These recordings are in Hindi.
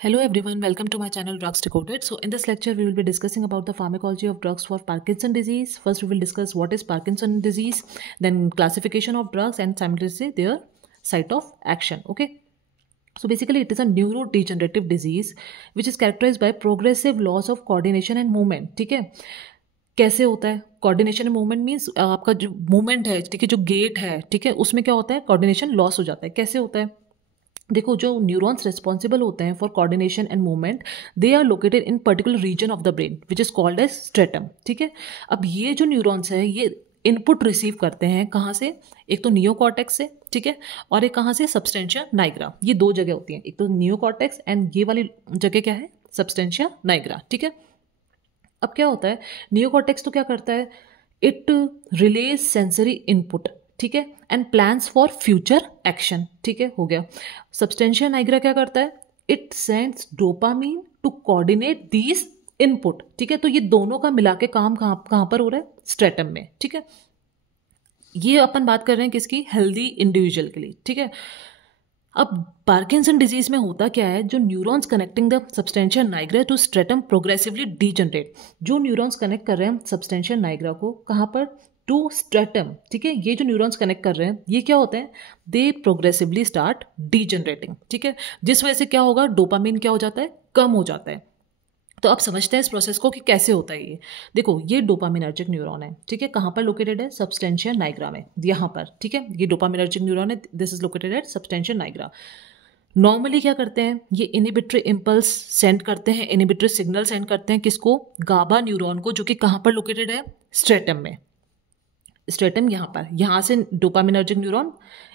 Hello everyone, welcome to my channel Drugs Decoded. So in this lecture we will be discussing about the pharmacology of drugs for Parkinson disease. First we will discuss what is Parkinson disease, then classification of drugs and simultaneously their site of action. Okay. So basically it is a neurodegenerative disease which is characterized by progressive loss of coordination and movement. ठीक है, कैसे होता है कोऑर्डिनेशन एंड मूवमेंट मीन्स आपका जो मूवमेंट है, ठीक है, जो गेट है, ठीक है, उसमें क्या होता है, कोऑर्डिनेशन लॉस हो जाता है. कैसे होता है, देखो, जो न्यूरॉन्स रिस्पॉन्सिबल होते हैं for coordination and movement, they are located in particular region of the brain which is called as striatum. ठीक है, अब ये जो न्यूरॉन्स है ये इनपुट रिसीव करते हैं कहाँ से, एक तो नियोकॉर्टेक्स से, ठीक है, और एक कहाँ से, सबस्टेंशिया नाइग्रा. ये दो जगह होती हैं, एक तो नियोकॉर्टेक्स एंड ये वाली जगह क्या है, सबस्टेंशिया नाइग्रा. ठीक है, अब क्या होता है, नियोकॉर्टेक्स तो क्या करता है, इट रिलेज सेंसरी इनपुट, ठीक है, and plans for future action. ठीक है, हो गया. सबस्टेंशिया नाइग्रा क्या करता है, it sends dopamine to coordinate these input. ठीक है, तो ये दोनों का मिला के काम कहाँ पर हो रहा है, स्ट्रेटम में. ठीक है, ये अपन बात कर रहे हैं किसकी, हेल्दी इंडिविजुअल के लिए. ठीक है, अब पार्किंसन डिजीज में होता क्या है, जो neurons connecting the substantia nigra to striatum progressively degenerate. जो न्यूरॉन्स कनेक्ट कर रहे हैं सबस्टेंशिया नाइग्रा को कहाँ पर, टू स्ट्रेटम. ठीक है, ये जो न्यूरॉन्स कनेक्ट कर रहे हैं ये क्या होते हैं, दे प्रोग्रेसिवली स्टार्ट डीजनरेटिंग. ठीक है, जिस वजह से क्या होगा, डोपामिन क्या हो जाता है, कम हो जाता है. तो आप समझते हैं इस प्रोसेस को कि कैसे होता है ये. देखो, ये डोपामिनर्जिक न्यूरॉन है. ठीक है, कहाँ पर लोकेटेड है, सबस्टेंशिया नाइग्रा में, यहाँ पर. ठीक है, ये डोपामिनर्जिक न्यूरॉन है, this is located at substantia nigra. Normally क्या करते हैं, ये इनिबिटरी इम्पल्स सेंड करते हैं, इनिबिटरी सिग्नल सेंड करते हैं किसको, गाबा न्यूरॉन को, जो कि कहाँ पर लोकेटेड है, स्ट्रेटम में. स्ट्रेटम यहाँ पर, यहाँ से dopaminergic neuron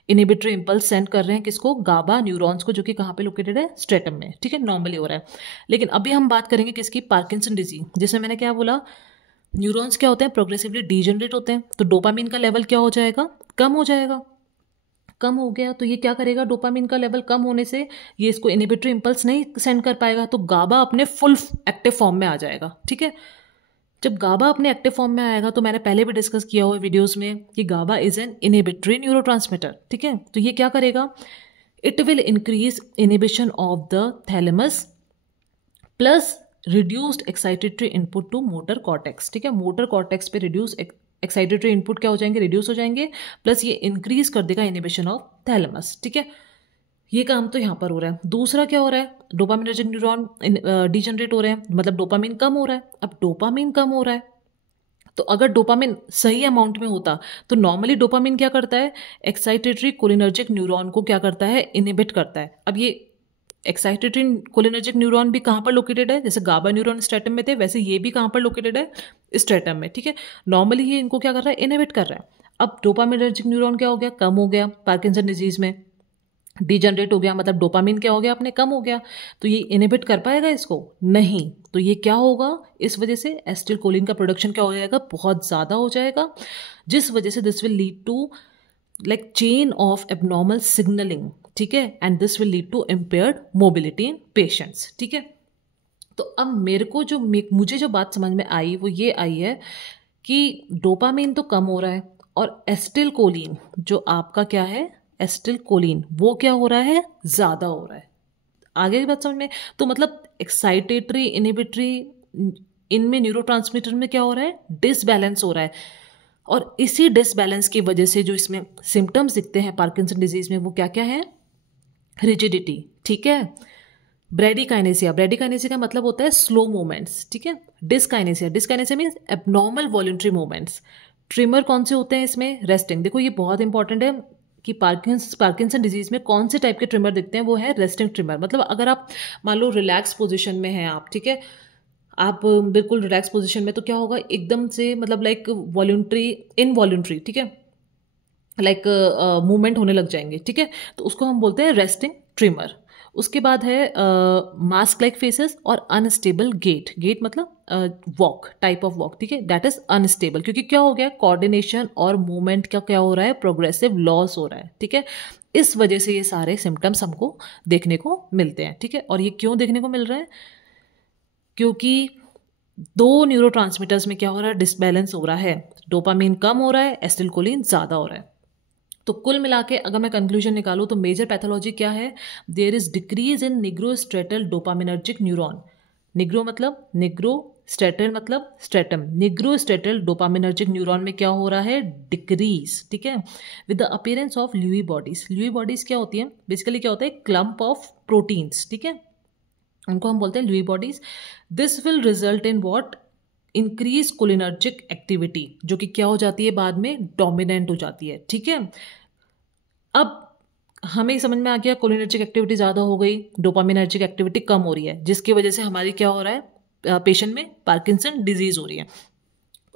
inhibitory impulse send कर रहे हैं किसको, गाबा न्यूरॉन्स को, जो कि कहाँ पे लोकेटेड है, स्ट्रेटम में. ठीक है, नॉर्मली हो रहा है. लेकिन अभी हम बात करेंगे किसकी, पार्किंसन डिजीज, जिसमें मैंने क्या बोला, न्यूरॉन्स क्या होते हैं, प्रोग्रेसिवली डीजनरेट होते हैं, तो डोपामिन का लेवल क्या हो जाएगा, कम हो जाएगा. कम हो गया तो ये क्या करेगा, डोपामिन का लेवल कम होने से ये इसको इनिबिटरी इम्पल्स नहीं सेंड कर पाएगा, तो गाबा अपने फुल एक्टिव फॉर्म में आ जाएगा. ठीक है, जब गाबा अपने एक्टिव फॉर्म में आएगा, तो मैंने पहले भी डिस्कस किया हुआ वीडियोस में कि GABA is an inhibitory neurotransmitter. ठीक है, तो ये क्या करेगा, it will increase inhibition of the thalamus plus reduced excitatory input to motor cortex. ठीक है, मोटर कॉर्टेक्स पे रिड्यूस एक्साइटेटरी इनपुट क्या हो जाएंगे, रिड्यूस हो जाएंगे, प्लस ये इंक्रीज कर देगा इनहिबिशन ऑफ थैलेमस. ठीक है, ये काम तो यहाँ पर हो रहा है. दूसरा क्या हो रहा है, डोपामिनर्जिक न्यूरॉन डिजनरेट हो रहे हैं, मतलब डोपामिन कम हो रहा है. अब डोपामिन कम हो रहा है तो अगर डोपामिन सही अमाउंट में होता तो नॉर्मली डोपामिन क्या करता है, एक्साइटेटरी कोलिनर्जिक न्यूरॉन को क्या करता है, इनहिबिट करता है. अब ये एक्साइटेटरी कोलिनर्जिक न्यूरॉन भी कहाँ पर लोकेटेड है, जैसे गाबा न्यूरॉन स्ट्रेटम में थे, वैसे ये भी कहाँ पर लोकेटेड है, स्ट्रेटम में. ठीक है, नॉर्मली ये इनको क्या कर रहा है, इनहिबिट कर रहा है. अब डोपामिनर्जिक न्यूरॉन क्या हो गया, कम हो गया, पार्किंसन डिजीज में डिजनरेट हो गया, मतलब डोपामिन क्या हो गया, अपने कम हो गया, तो ये इनहिबिट कर पाएगा इसको, नहीं. तो ये क्या होगा, इस वजह से एसिटिल कोलिन का प्रोडक्शन क्या हो जाएगा, बहुत ज़्यादा हो जाएगा, जिस वजह से this will lead to like chain of abnormal signaling. ठीक है, and this will lead to impaired mobility in patients. ठीक है, तो अब मेरे को जो मुझे जो बात समझ में आई वो ये आई है कि डोपामिन तो कम हो रहा है और एसिटिल कोलिन जो आपका क्या है, एसिटिल कोलिन, वो क्या हो रहा है, ज़्यादा हो रहा है. आगे की बात समझ में, तो मतलब एक्साइटेटरी इनहिबिटरी इनमें न्यूरोट्रांसमीटर में क्या हो रहा है, डिसबैलेंस हो रहा है. और इसी डिसबैलेंस की वजह से जो इसमें सिम्टम्स दिखते हैं पार्किंसन डिजीज में, वो क्या क्या है, रिजिडिटी. ठीक है, ब्रेडिकाइनेसिया, ब्रेडिकाइनेसिया का मतलब होता है स्लो मूवमेंट्स. ठीक है, dyskinesia, dyskinesia means abnormal voluntary movements. Trimmer कौन से होते हैं इसमें, रेस्टिंग. देखो ये बहुत इंपॉर्टेंट है कि पार्किंसन डिजीज में कौन से टाइप के ट्रिमर दिखते हैं, वो है रेस्टिंग ट्रिमर. मतलब अगर आप मान लो रिलैक्स पोजीशन में हैं आप, ठीक है, आप बिल्कुल रिलैक्स पोजीशन में, तो क्या होगा, एकदम से मतलब लाइक वॉलंटरी इनवॉलंटरी, ठीक है, लाइक मूवमेंट होने लग जाएंगे. ठीक है, तो उसको हम बोलते हैं रेस्टिंग ट्रिमर. उसके बाद है मास्क लाइक फेसेस और अनस्टेबल गेट. गेट मतलब वॉक, टाइप ऑफ वॉक. ठीक है, दैट इज अनस्टेबल, क्योंकि क्या हो गया, कोऑर्डिनेशन और मूवमेंट का क्या हो रहा है, प्रोग्रेसिव लॉस हो रहा है. ठीक है, इस वजह से ये सारे सिम्टम्स हमको देखने को मिलते हैं. ठीक है, और ये क्यों देखने को मिल रहे हैं, क्योंकि दो न्यूरोट्रांसमीटर्स में क्या हो रहा है, डिसबैलेंस हो रहा है, डोपामिन कम हो रहा है, एसिटिलकोलिन ज़्यादा हो रहा है. तो कुल मिला के अगर मैं कंक्लूजन निकालूँ तो मेजर पैथोलॉजी क्या है, there is decrease in nigrostriatal dopaminergic neuron. Nigro मतलब निग्रो, स्ट्रेटल मतलब स्ट्रेटम, निग्रोस्ट्रेटल डोपामिनर्जिक न्यूरॉन में क्या हो रहा है, डिक्रीज, ठीक है, with the appearance of Louie bodies. Louie bodies क्या होती है, बेसिकली क्या होता है, क्लम्प ऑफ प्रोटीन्स, ठीक है, उनको हम बोलते हैं Louie bodies. This will result in what, increase cholinergic activity, जो कि क्या हो जाती है बाद में, डोमिनेंट हो जाती है, ठीक है। अब हमें समझ में आ गया कोलिनर्जिक एक्टिविटी ज़्यादा हो गई, डोपामिनर्जिक एक्टिविटी कम हो रही है, जिसकी वजह से हमारी क्या हो रहा है, पेशेंट में पार्किंसन डिजीज हो रही है।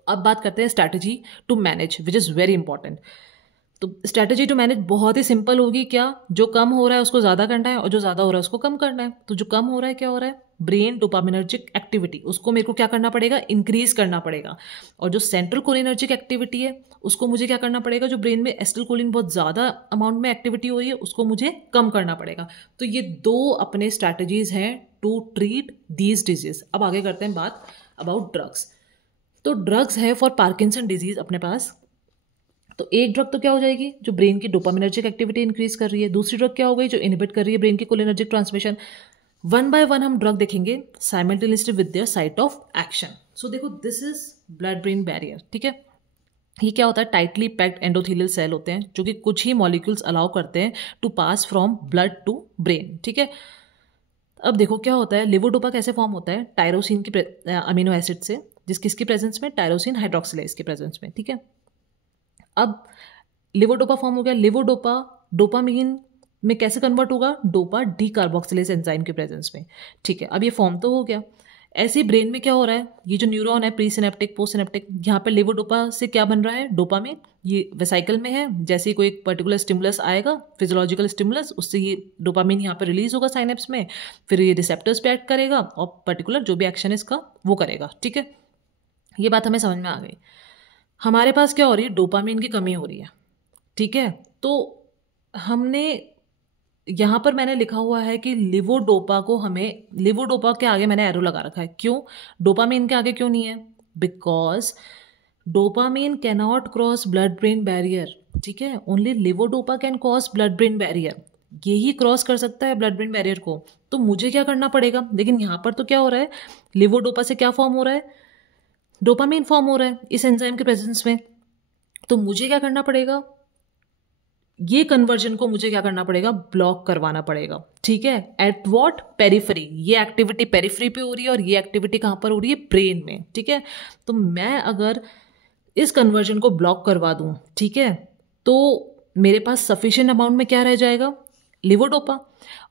अब बात करते हैं strategy to manage, which is very important. तो स्ट्रैटेजी टू मैनेज बहुत ही सिंपल होगी, क्या, जो कम हो रहा है उसको ज़्यादा करना है और जो ज़्यादा हो रहा है उसको कम करना है। तो जो कम हो रहा है क्या हो रहा है, ब्रेन डोपामिनर्जिक एक्टिविटी, उसको मेरे को क्या करना पड़ेगा, इंक्रीज करना पड़ेगा। और जो सेंट्रल कोलिनर्जिक एक्टिविटी है उसको मुझे क्या करना पड़ेगा, जो ब्रेन में एसिटिलकोलिन बहुत ज़्यादा अमाउंट में एक्टिविटी हो रही है उसको मुझे कम करना पड़ेगा। तो ये दो अपने स्ट्रैटेजीज हैं टू ट्रीट दीज डिजीज। अब आगे करते हैं बात अबाउट ड्रग्स। तो ड्रग्स है फॉर पार्किंसन डिजीज अपने पास। तो एक ड्रग तो क्या हो जाएगी, जो ब्रेन की डोपामिनर्जिक एक्टिविटी इंक्रीज कर रही है। दूसरी ड्रग क्या हो गई, जो इनहिबिट कर रही है ब्रेन की cholinergic transmission. One by one हम ड्रग देखेंगे simultaneously with their site of action. So देखो, this is blood brain barrier, ठीक है। ये क्या होता है, टाइटली पैक्ड एंडोथेलियल सेल होते हैं जो कि कुछ ही मॉलिक्यूल्स अलाउ करते हैं to pass from blood to brain, ठीक है। अब देखो क्या होता है, लिवोडोपा कैसे फॉर्म होता है, टायरोसिन की अमीनो एसिड से, किसकी प्रेजेंस में, टायरोसिन हाइड्रोक्सिलेज के प्रेजेंस में, ठीक है। अब लिवोडोपा फॉर्म हो गया, लिवोडोपा डोपामीन में कैसे कन्वर्ट होगा, डोपा डी कार्बोक्सिलेज एंजाइम के प्रेजेंस में, ठीक है। अब ये फॉर्म तो हो गया। ऐसे ब्रेन में क्या हो रहा है, ये जो न्यूरॉन है प्री सिनेप्टिक पोस्ट सिनेप्टिक, यहाँ पे लिवोडोपा से क्या बन रहा है, डोपामीन, ये वेसाइकल में है। जैसे ही कोई एक पर्टिकुलर स्टिमुलस आएगा, फिजियोलॉजिकल स्टिमुलस, उससे ये डोपामीन यहाँ पे रिलीज होगा साइनेप्स में, फिर ये रिसेप्टर्स पे एक्ट करेगा और पर्टिकुलर जो भी एक्शन है इसका वो करेगा, ठीक है। ये बात हमें समझ में आ गई। हमारे पास क्या हो रही है, डोपामीन की कमी हो रही है, ठीक है। तो हमने यहाँ पर मैंने लिखा हुआ है कि लिवोडोपा को हमें, लिवोडोपा के आगे मैंने एरो लगा रखा है, क्यों, डोपामीन के आगे क्यों नहीं है, because dopamine cannot cross blood brain barrier, ठीक है। Only levodopa can cross blood brain barrier, यही क्रॉस कर सकता है ब्लड ब्रेन बैरियर को। तो मुझे क्या करना पड़ेगा, लेकिन यहाँ पर तो क्या हो रहा है, लिवोडोपा से क्या फॉर्म हो रहा है, डोपामीन फॉर्म हो रहा है इस एंजाइम के प्रेजेंस में। तो मुझे क्या करना पड़ेगा, ये कन्वर्जन को मुझे क्या करना पड़ेगा, ब्लॉक करवाना पड़ेगा, ठीक है। एट व्हाट, पेरिफेरी, ये एक्टिविटी पेरिफेरी पे हो रही है और ये एक्टिविटी कहाँ पर हो रही है, ब्रेन में, ठीक है। तो मैं अगर इस कन्वर्जन को ब्लॉक करवा दूं, ठीक है, तो मेरे पास सफिशिएंट अमाउंट में क्या रह जाएगा, लिवोडोपा,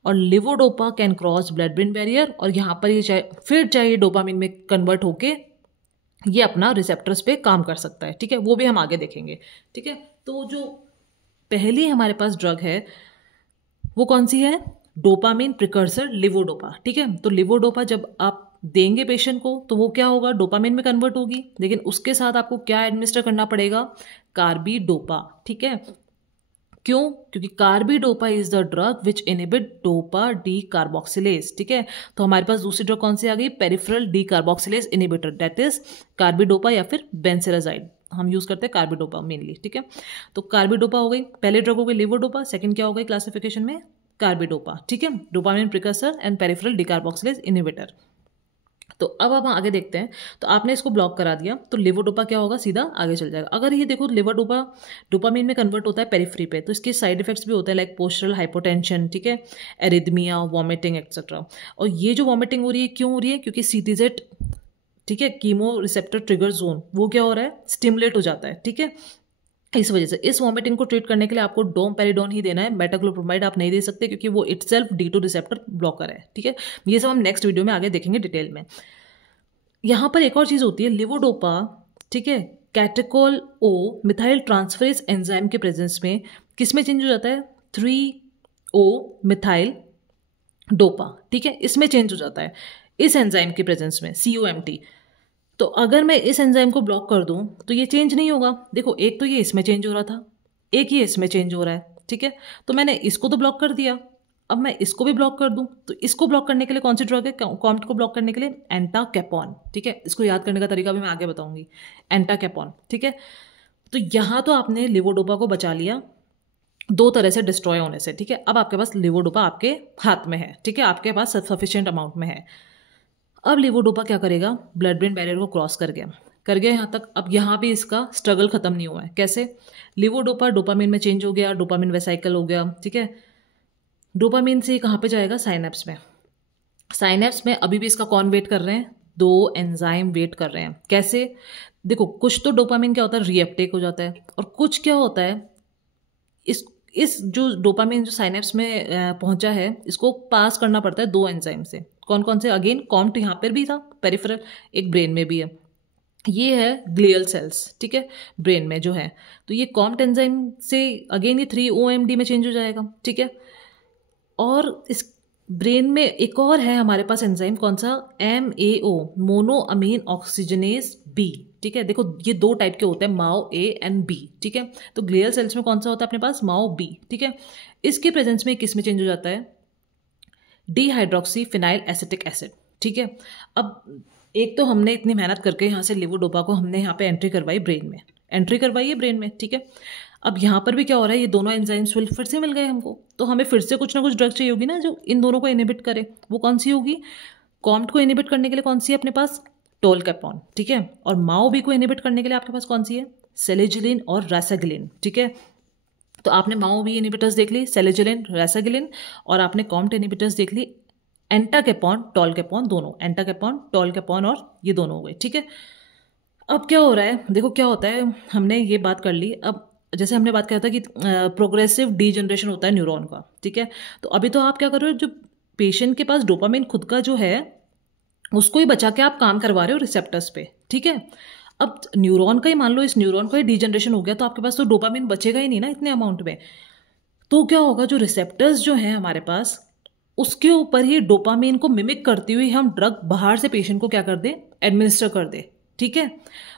और levodopa can cross blood brain barrier, और यहाँ पर ये फिर चाहे डोपामिन में कन्वर्ट होके ये अपना रिसेप्टर्स पे काम कर सकता है, ठीक है। वो भी हम आगे देखेंगे, ठीक है। तो जो पहली हमारे पास ड्रग है वो कौन सी है, डोपामिन प्रिकर्सर लिवोडोपा, ठीक है। तो लिवोडोपा जब आप देंगे पेशेंट को तो वो क्या होगा, डोपामिन में कन्वर्ट होगी, लेकिन उसके साथ आपको क्या एडमिनिस्टर करना पड़ेगा, कार्बिडोपा, ठीक है। क्यों, क्योंकि carbidopa is the drug which inhibit dopa D carboxylase, ठीक है। तो हमारे पास दूसरी ड्रग कौन सी आ गई, peripheral D carboxylase inhibitor, that is carbidopa या फिर बेंसेराजाइड, हम यूज करते हैं कार्बिडोपा मेनली, ठीक है। तो कार्बिडोपा हो गई, पहले ड्रग हो गई लिवोडोपा, सेकंड क्या हो गई क्लासिफिकेशन में, कार्बिडोपा, ठीक है, dopamine precursor and peripheral D carboxylase inhibitor. तो अब हम आगे देखते हैं। तो आपने इसको ब्लॉक करा दिया तो लिवोडोपा क्या होगा, सीधा आगे चल जाएगा। अगर ये देखो लिवोडोपा डोपामीन में कन्वर्ट होता है पेरिफ्री पे, तो इसके साइड इफेक्ट्स भी होते हैं, लाइक पोस्चरल हाइपोटेंशन, ठीक है, एरिथमिया, वॉमिटिंग एक्सेट्रा। और ये जो वॉमिटिंग हो रही है क्यों हो रही है, क्योंकि सीटीजेड, ठीक है, कीमो रिसेप्टर ट्रिगर जोन, वो क्या हो रहा है, स्टिमुलेट हो जाता है, ठीक है। इस वजह से इस वॉमिटिंग को ट्रीट करने के लिए आपको डोमपेरिडोन ही देना है, मेटाक्लोप्रोमाइड आप नहीं दे सकते क्योंकि वो इटसेल्फ D2 रिसेप्टर ब्लॉकर है, ठीक है। ये सब हम नेक्स्ट वीडियो में आगे देखेंगे डिटेल में। यहाँ पर एक और चीज़ होती है, लिवोडोपा, ठीक है, कैटेकोल ओ मिथाइल ट्रांसफरेज एंजाइम के प्रेजेंस में किस में चेंज हो जाता है, 3O मिथाइल डोपा, ठीक है, इसमें चेंज हो जाता है इस एंजाइम के प्रेजेंस में, COMT। तो अगर मैं इस एंजाइम को ब्लॉक कर दूं तो ये चेंज नहीं होगा। देखो, एक तो ये इसमें चेंज हो रहा था, एक ये इसमें चेंज हो रहा है, ठीक है। तो मैंने इसको तो ब्लॉक कर दिया, अब मैं इसको भी ब्लॉक कर दूं तो इसको ब्लॉक करने के लिए कौन सी ड्रग है, कॉम्ट को ब्लॉक करने के लिए एंटाकैपॉन, ठीक है। इसको याद करने का तरीका भी मैं आगे बताऊंगी, एंटाकैपॉन, ठीक है। तो यहाँ तो आपने लिवोडोपा को बचा लिया, दो तरह से डिस्ट्रॉय होने से, ठीक है। अब आपके पास लीवोडोपा आपके हाथ में है, ठीक है, आपके पास सफिशिएंट अमाउंट में है। अब लीवोडोपा क्या करेगा, ब्लड ब्रेन बैरियर को क्रॉस कर गया यहाँ तक। अब यहाँ भी इसका स्ट्रगल खत्म नहीं हुआ है। कैसे, लीवोडोपा डोपामिन में चेंज हो गया, डोपामिन वेसाइकल हो गया, ठीक है। डोपामिन से कहाँ पे जाएगा, साइनेप्स में। साइनेप्स में अभी भी इसका कौन वेट कर रहे हैं, दो एंजाइम वेट कर रहे हैं। कैसे, देखो कुछ तो डोपामिन क्या होता है, रीअपटेक हो जाता है, और कुछ क्या होता है, इस जो डोपामिन जो साइनेप्स में पहुंचा है, इसको पास करना पड़ता है दो एंजाइम से। कौन कौन से, अगेन कॉम्ट यहाँ पर भी था, पेरिफेरल, एक ब्रेन में भी है, ये है ग्लियल सेल्स, ठीक है, ब्रेन में जो है। तो ये कॉम्ट एंजाइम से अगेन ये 3-OMD में चेंज हो जाएगा, ठीक है। और इस ब्रेन में एक और है हमारे पास एंजाइम, कौन सा, MAO, मोनो अमीन ऑक्सीजनेज बी, ठीक है। देखो ये दो टाइप के होते हैं, माओ ए एंड बी, ठीक है। तो ग्लियल सेल्स में कौन सा होता है अपने पास, माओ बी, ठीक है। इसके प्रेजेंस में किस में चेंज हो जाता है, डिहाइड्रोक्सी फिनाइल एसिटिक एसिड, ठीक है। अब एक तो हमने इतनी मेहनत करके यहाँ से लीवोडोपा को हमने यहाँ पे एंट्री करवाई ब्रेन में, एंट्री करवाई है ब्रेन में, ठीक है। अब यहाँ पर भी क्या हो रहा है, ये दोनों एंजाइम्स फिर से मिल गए हमको, तो हमें फिर से कुछ ना कुछ ड्रग चाहिए होगी ना जो इन दोनों को इनहिबिट करे। वो कौन सी होगी, कॉम्ट को इनहिबिट करने के लिए कौन सी है अपने पास, टोलकैप्टोन, ठीक है। और माओ बी को इनहिबिट करने के लिए आपके पास कौन सी है, सेलेजिलिन और रासागिलिन, ठीक है। तो आपने माओ बी इनहिबिटर्स देख ली, सेलेजिलिन, रासागिलिन, और आपने कॉम्ट इनहिबिटर्स देख ली, एंटाकेपॉन, टोलकैप्टोन, दोनों, एंटाकेपॉन, टोलकैप्टोन, और ये दोनों हो गए, ठीक है। अब क्या हो रहा है, देखो क्या होता है, हमने ये बात कर ली। अब जैसे हमने बात किया था कि प्रोग्रेसिव डीजनरेशन होता है न्यूरॉन का, ठीक है। तो अभी तो आप क्या कर रहे हो, जो पेशेंट के पास डोपामिन खुद का जो है उसको ही बचा के आप काम करवा रहे हो रिसेप्टर्स पे, ठीक है। अब न्यूरॉन का ही मान लो, इस न्यूरॉन का ही डीजनरेशन हो गया, तो आपके पास तो डोपामिन बचेगा ही नहीं ना इतने अमाउंट में। तो क्या होगा, जो रिसेप्टर्स जो हैं हमारे पास, उसके ऊपर ही डोपामिन को मिमिक करती हुई हम ड्रग बाहर से पेशेंट को क्या कर दे, एडमिनिस्टर कर दे, ठीक है।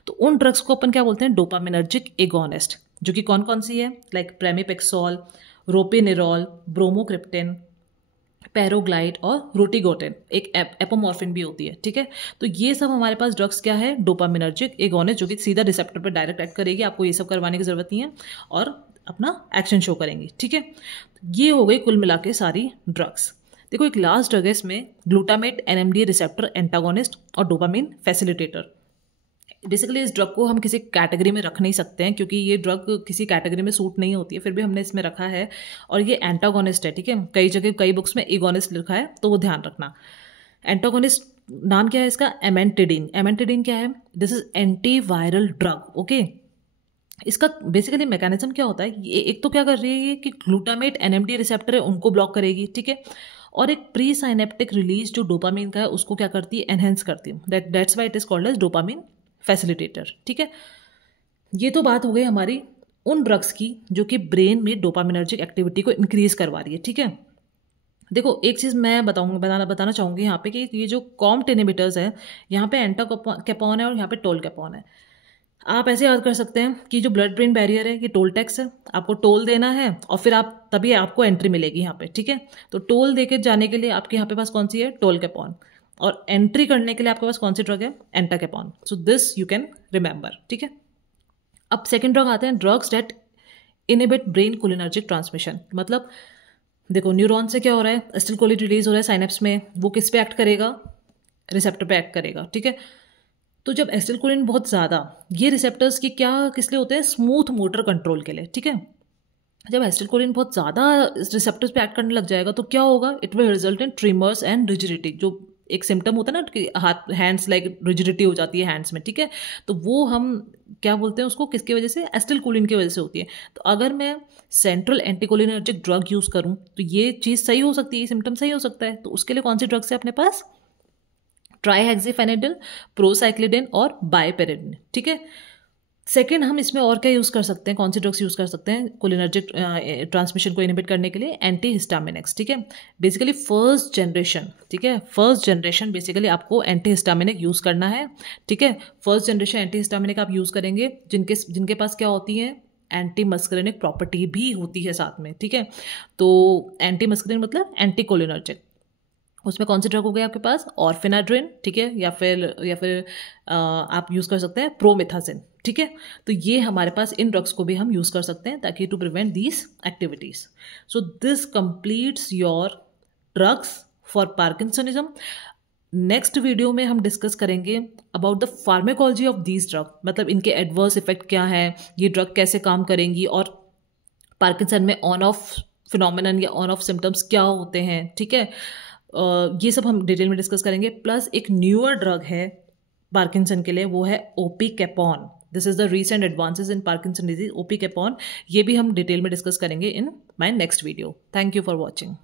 तो उन ड्रग्स को अपन क्या बोलते हैं, डोपामिनर्जिक एगोनिस्ट, जो कि कौन कौन सी है, लाइक प्रेमिपेक्सोल, रोपिनिरॉल, ब्रोमोक्रिप्टिन, पैरोग्लाइड और रोटिगोटिन, एक एपोमॉर्फिन भी होती है, ठीक है। तो ये सब हमारे पास ड्रग्स क्या है, डोपामिनर्जिक एगोनिस्ट, जो कि सीधा रिसेप्टर पर डायरेक्ट एक्ट करेगी, आपको ये सब करवाने की जरूरत नहीं है, और अपना एक्शन शो करेंगी, ठीक है। ये हो गई कुल मिला के सारी ड्रग्स। देखो एक लास्ट ड्रग है इसमें, ग्लूटामेट NMDA रिसेप्टर एंटागोनिस्ट और डोपामिन फैसिलिटेटर। बेसिकली इस ड्रग को हम किसी कैटेगरी में रख नहीं सकते हैं, क्योंकि ये ड्रग किसी कैटेगरी में सूट नहीं होती है, फिर भी हमने इसमें रखा है। और ये एंटागोनिस्ट है, ठीक है, कई जगह कई बुक्स में एगोनिस्ट लिखा है, तो वो ध्यान रखना। एंटागोनिस्ट नाम क्या है इसका, एमेंटिडिन। एमेंटिडिन क्या है, this is anti viral drug, okay. इसका बेसिकली मैकेनिज्म क्या होता है, ये एक तो क्या कर रही है ये कि ग्लूटामेट NMDA रिसेप्टर है उनको ब्लॉक करेगी, ठीक है। और एक प्री साइनेप्टिक रिलीज जो डोपामिन का है उसको क्या करती है, एनहेंस करती है, that's why it is called as dopamine facilitator, ठीक है। ये तो बात हो गई हमारी उन ड्रग्स की जो कि ब्रेन में डोपामिनर्जिक एक्टिविटी को इंक्रीज करवा रही है, ठीक है। देखो एक चीज़ मैं बताना चाहूँगी यहाँ पे कि ये जो कॉम्ट इनहिबिटर्स है, यहाँ पे एंटाकेपॉन है और यहाँ पे टोलकैप्टोन है। आप ऐसे याद कर सकते हैं कि जो ब्लड ब्रेन बैरियर है ये टोल टैक्स है, आपको टोल देना है और फिर आप तभी आपको एंट्री मिलेगी यहाँ पे, ठीक है। तो टोल देके जाने के लिए आपके यहाँ पे पास कौन सी है, टोलकैप्टोन, और एंट्री करने के लिए आपके पास कौन सी ड्रग है, entacapone. So this you can remember, ठीक है। अब सेकेंड ड्रग आते हैं, drugs that inhibit brain cholinergic transmission. मतलब देखो न्यूरॉन से क्या हो रहा है, एसिटिलकोलिन रिलीज हो रहा है साइनेप्स में, वो किस पे एक्ट करेगा, रिसेप्टर पे एक्ट करेगा, ठीक है। तो जब एसिटिलकोलिन बहुत ज़्यादा, ये रिसेप्टर्स की क्या किस लिए होते हैं, स्मूथ मोटर कंट्रोल के लिए, ठीक है। जब एसिटिलकोलिन बहुत ज़्यादा रिसेप्टर्स पे एक्ट करने लग जाएगा तो क्या होगा, it will result in trimmers and rigidity, जो एक सिम्टम होता है ना कि हाथ हैंड्स लाइक रिजिडिटी हो जाती है हैंड्स में, ठीक है। तो वो हम क्या बोलते हैं उसको, किसकी वजह से, एसिटिलकोलिन की वजह से होती है। तो अगर मैं सेंट्रल एंटीकोलिनर्जिक ड्रग यूज़ करूँ तो ये चीज़ सही हो सकती है, ये सिम्टम सही हो सकता है। तो उसके लिए कौन सी ड्रग्स है अपने पास, ट्राईहेक्सीफेनिडिल, प्रोसाइक्लिडिन और बाइपेरिडिन, ठीक है। सेकेंड हम इसमें और क्या यूज़ कर सकते हैं, कौन सी ड्रग्स यूज़ कर सकते हैं कोलिनर्जिक ट्रांसमिशन को इनहिबिट करने के लिए, एंटी हिस्टामिनिक्स, ठीक है। बेसिकली फर्स्ट जनरेशन, ठीक है, फर्स्ट जनरेशन बेसिकली आपको एंटी हिस्टामिनिक यूज़ करना है, ठीक है। फर्स्ट जनरेशन एंटी हिस्टामिनिक आप यूज़ करेंगे जिनके पास क्या होती है, एंटी मस्करिनिक प्रॉपर्टी भी होती है साथ में, ठीक है। तो एंटी मस्करिन मतलब एंटी कोलिनर्जिक, उसमें कौन सी ड्रग हो गई आपके पास, ऑर्फिनाड्रिन, ठीक है, या फिर आप यूज़ कर सकते हैं प्रोमिथाजिन, ठीक है, तो ये हमारे पास इन ड्रग्स को भी हम यूज़ कर सकते हैं ताकि to prevent these activities. So this completes your drugs for parkinsonism. Next video में हम डिस्कस करेंगे about the pharmacology of these drug, मतलब इनके एडवर्स इफेक्ट क्या है, ये ड्रग कैसे काम करेंगी, और पार्किंसन में ऑन ऑफ फिनोमिनन या ऑन ऑफ सिम्टम्स क्या होते हैं. ठीक है, ये सब हम डिटेल में डिस्कस करेंगे. प्लस एक न्यूअर ड्रग है पार्किंसन के लिए, वो है opicapone. This is the recent advances in Parkinson disease, opicapone. ये भी हम डिटेल में डिस्कस करेंगे in my next video. Thank you for watching.